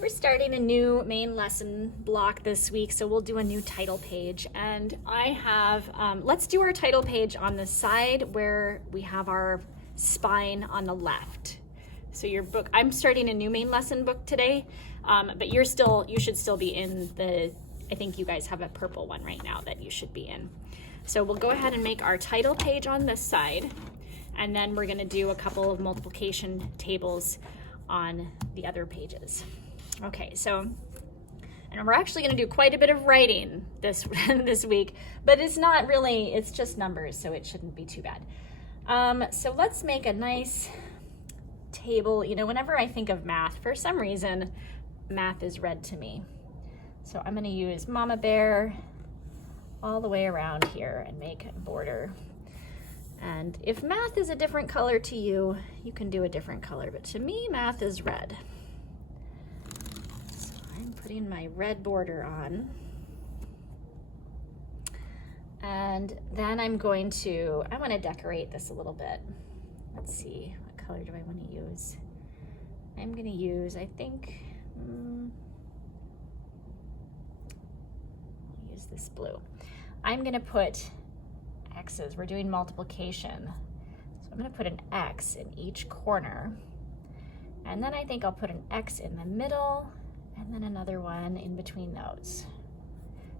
We're starting a new main lesson block this week, so we'll do a new title page. And I have, let's do our title page on the side where we have our spine on the left. So your book, I'm starting a new main lesson book today, but you should still be in the, I think you guys have a purple one right now that you should be in. So we'll go ahead and make our title page on this side, and then we're gonna do a couple of multiplication tables on the other pages. Okay, so, and we're actually gonna do quite a bit of writing this week, but it's not really, it's just numbers, so it shouldn't be too bad. So let's make a nice table. You know, whenever I think of math, for some reason, math is red to me. So I'm gonna use Mama Bear all the way around here and make a border. And if math is a different color to you, you can do a different color, but to me, math is red. So I'm putting my red border on. And then I want to decorate this a little bit. Let's see, what color do I want to use? I'm gonna use, I think, use this blue. I'm gonna put X's. We're doing multiplication. So I'm gonna put an X in each corner. And then I think I'll put an X in the middle and then another one in between those.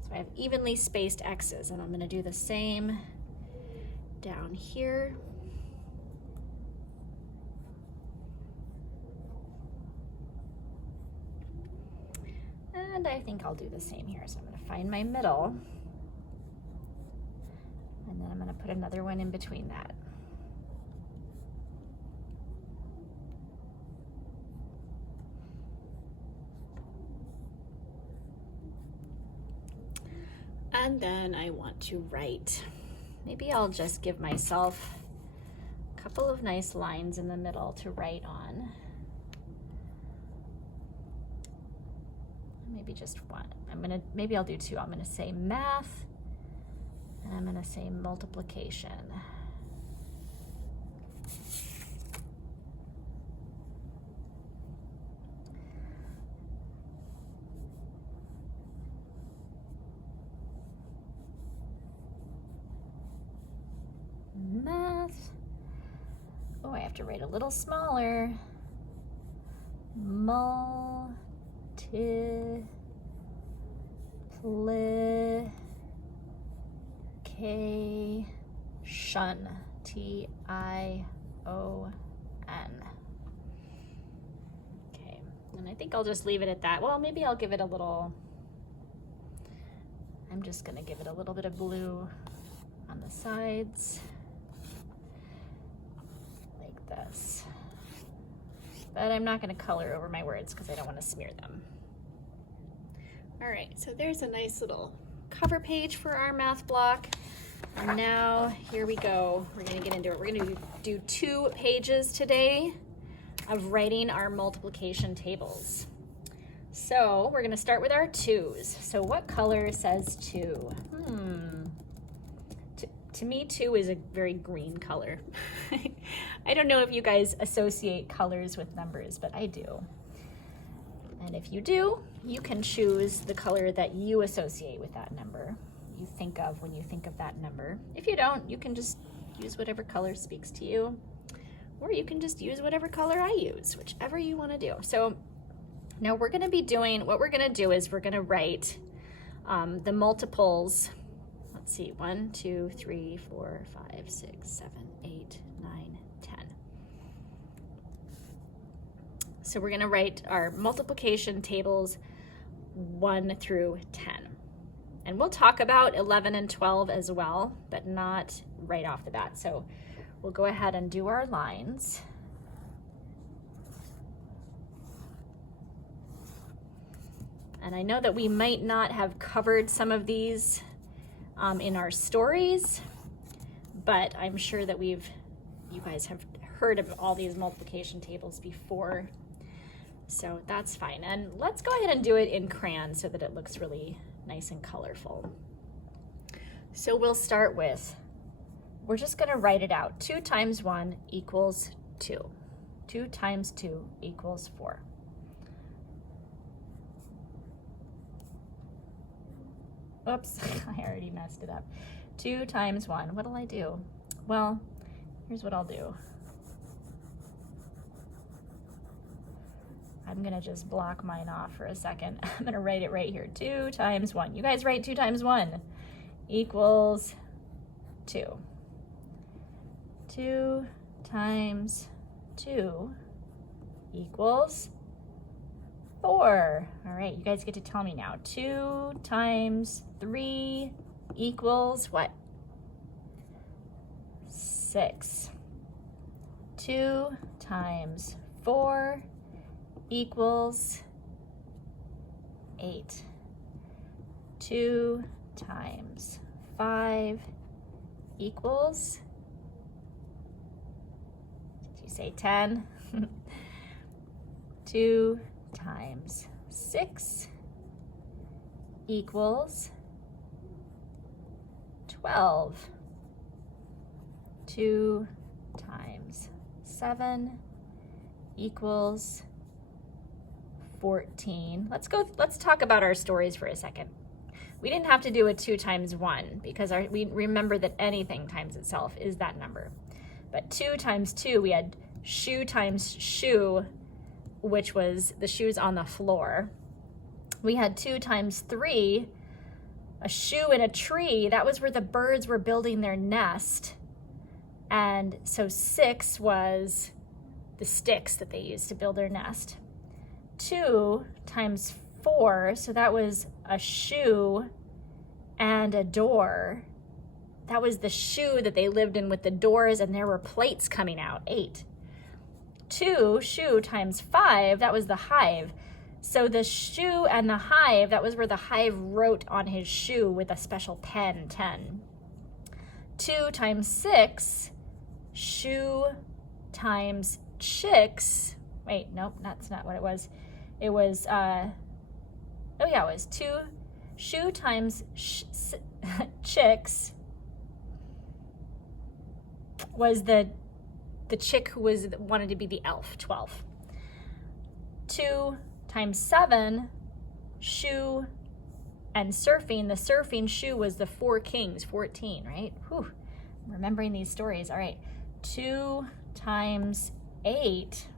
So I have evenly spaced X's, and I'm gonna do the same down here. And I think I'll do the same here. So I'm gonna find my middle, and then I'm gonna put another one in between that. And then I want to write. Maybe I'll just give myself a couple of nice lines in the middle to write on. Maybe just one. Maybe I'll do two. I'm gonna say math, and I'm gonna say multiplication. Math. Oh, I have to write a little smaller. Multiplication. T-I-O-N. Okay, and I think I'll just leave it at that. Well, maybe I'll give it a little, I'm just gonna give it a little bit of blue on the sides, like this. But I'm not gonna color over my words because I don't wanna smear them. All right, so there's a nice little cover page for our math block. And now here we go. We're gonna get into it. We're gonna do 2 pages today of writing our multiplication tables. So we're gonna start with our 2's. So what color says 2? To me, 2 is a very green color. I don't know if you guys associate colors with numbers, but I do. And if you do, you can choose the color that you associate with that number, you think of when you think of that number. If you don't, you can just use whatever color speaks to you, or you can just use whatever color I use, whichever you want to do. So now what we're going to do is we're going to write the multiples. Let's see, 1, 2, 3, 4, 5, 6, 7, 8, 9, 10. So we're gonna write our multiplication tables 1 through 10. And we'll talk about 11 and 12 as well, but not right off the bat. So we'll go ahead and do our lines. And I know that we might not have covered some of these in our stories, but I'm sure that you guys have heard of all these multiplication tables before, so that's fine. And let's go ahead and do it in crayon so that it looks really nice and colorful. So we'll start with, we're just gonna write it out. 2 times 1 equals 2. 2 times 2 equals 4. Oops, I already messed it up. 2 times 1. What'll I do? Well, here's what I'll do. I'm gonna just block mine off for a second. I'm gonna write it right here. 2 times 1. You guys write 2 times 1 equals 2. 2 times 2 equals 4. All right, you guys get to tell me now. 2 times 3 equals what? 6. 2 times 4 equals 8. 2 times 5 equals, did you say 10? 2 times 6 equals 12. 2 times 7 equals 14. Let's talk about our stories for a second. We didn't have to do a 2 times 1 because we remember that anything times itself is that number. But 2 times 2, we had shoe times shoe, which was the shoes on the floor. We had 2 times 3, a shoe in a tree. That was where the birds were building their nest. And so 6 was the sticks that they used to build their nest. 2 times 4, so that was a shoe and a door. That was the shoe that they lived in with the doors, and there were plates coming out. 8. 2 shoe times 5, that was the hive. So the shoe and the hive, that was where the hive wrote on his shoe with a special pen, 10. 2 times 6, shoe times chicks. Wait, nope, that's not what it was. It was, it was 2 shoe times chicks was the chick who wanted to be the elf, 12. 2 times 7, shoe and surfing. The surfing shoe was the 4 kings, 14, right? Whew, I'm remembering these stories. All right, 2 times 8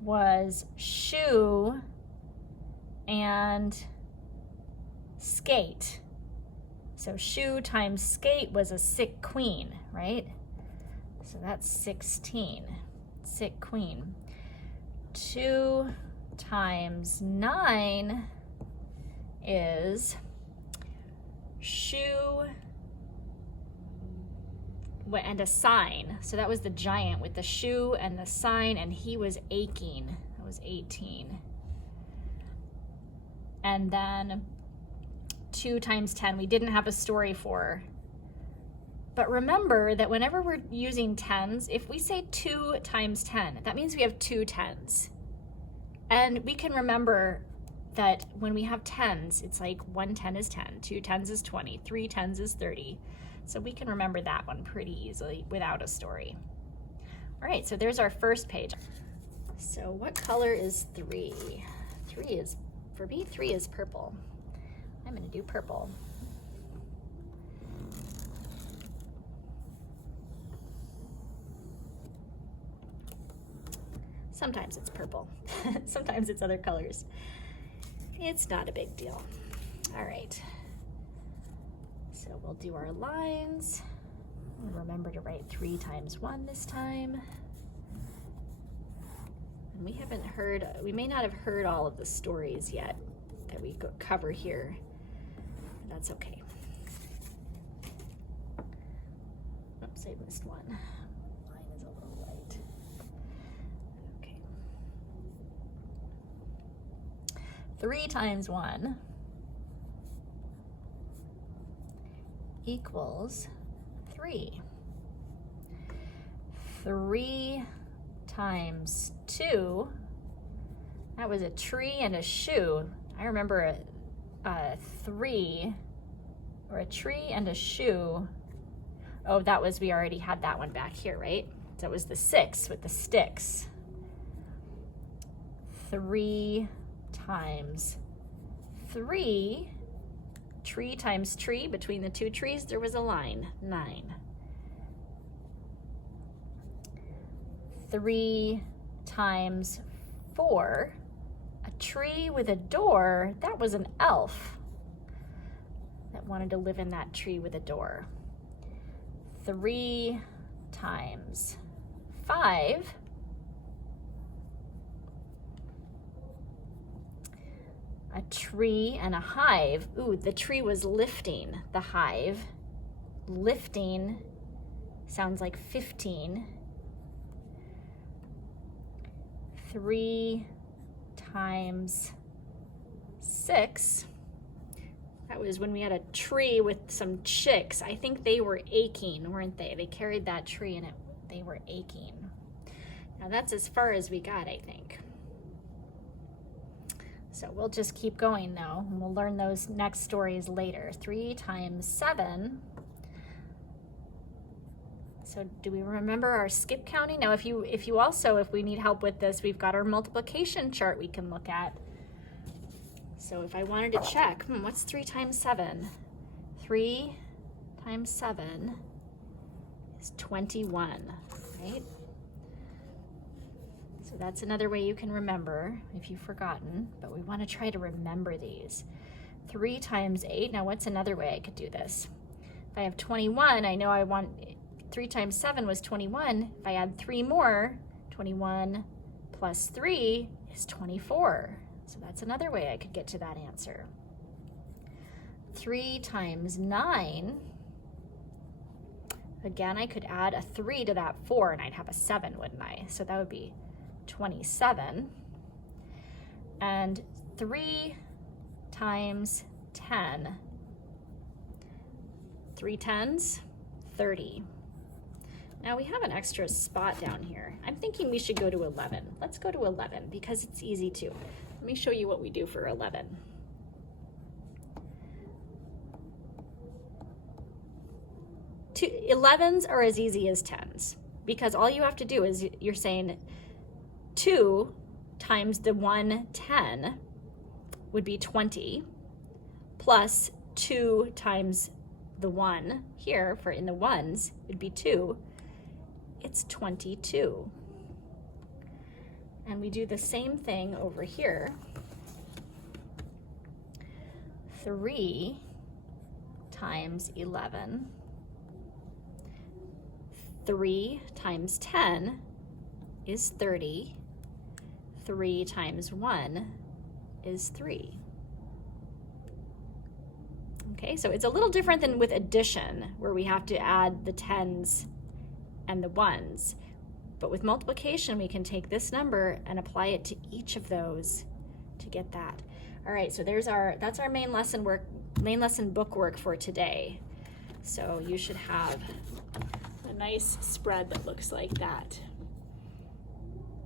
was shoe and skate. So shoe times skate was a sick queen, right? So that's 16, sick queen. 2 times 9 is shoe and a sign. So that was the giant with the shoe and the sign, and he was aching. That was 18. And then 2 times 10, we didn't have a story for. But remember that whenever we're using tens, if we say 2 times 10, that means we have 2 tens. And we can remember that when we have tens, it's like 1 10 is 10, 2 tens is 20, 3 tens is 30. So we can remember that one pretty easily without a story. All right, so there's our first page. So what color is 3? 3 is, for me, 3 is purple. I'm gonna do purple. Sometimes it's purple. Sometimes it's other colors. It's not a big deal. All right. So we'll do our lines. And remember to write 3 times 1 this time. And we haven't heard, we may not have heard all of the stories yet that we cover here. That's okay. Oops, I missed one. Mine is a little light. Okay. 3 times 1 equals 3. 3 times 2, that was a tree and a shoe. I remember a 3, or a tree and a shoe. Oh, that was, we already had that one back here, right? So it was the 6 with the sticks. 3 times 3 Tree times tree, between the two trees, there was a line, 9. 3 times 4, a tree with a door, that was an elf that wanted to live in that tree with a door. 3 times 5, a tree and a hive. Ooh, the tree was lifting the hive. Lifting sounds like 15. 3 times 6. That was when we had a tree with some chicks. I think they were aching, weren't they? They carried that tree and they were aching. Now that's as far as we got, I think. So we'll just keep going though, and we'll learn those next stories later. 3 times 7. So do we remember our skip counting? Now if we need help with this, we've got our multiplication chart we can look at. So if I wanted to check, what's 3 times 7? 3 times 7 is 21, right? So that's another way you can remember if you've forgotten, but we want to try to remember these. 3 times 8, now what's another way I could do this? If I have 21, I know I want 3 times 7 was 21. If I add 3 more, 21 plus 3 is 24. So that's another way I could get to that answer. 3 times 9, again, I could add a 3 to that 4 and I'd have a 7, wouldn't I? So that would be 27. And 3 times 10, 3 tens, 30. Now we have an extra spot down here. I'm thinking we should go to 11. Let's go to 11 because it's easy to. Let me show you what we do for 11. Two 11s are as easy as 10s because all you have to do is you're saying 2 times the 110 would be 20 plus 2 times the 1 here for in the ones would be 2. It's 22. And we do the same thing over here. 3 times 11. 3 times 10 is 30. 3 times 1 is 3. Okay, so it's a little different than with addition, where we have to add the 10s and the 1s. But with multiplication, we can take this number and apply it to each of those to get that. All right, so that's our main lesson book work for today. So you should have a nice spread that looks like that.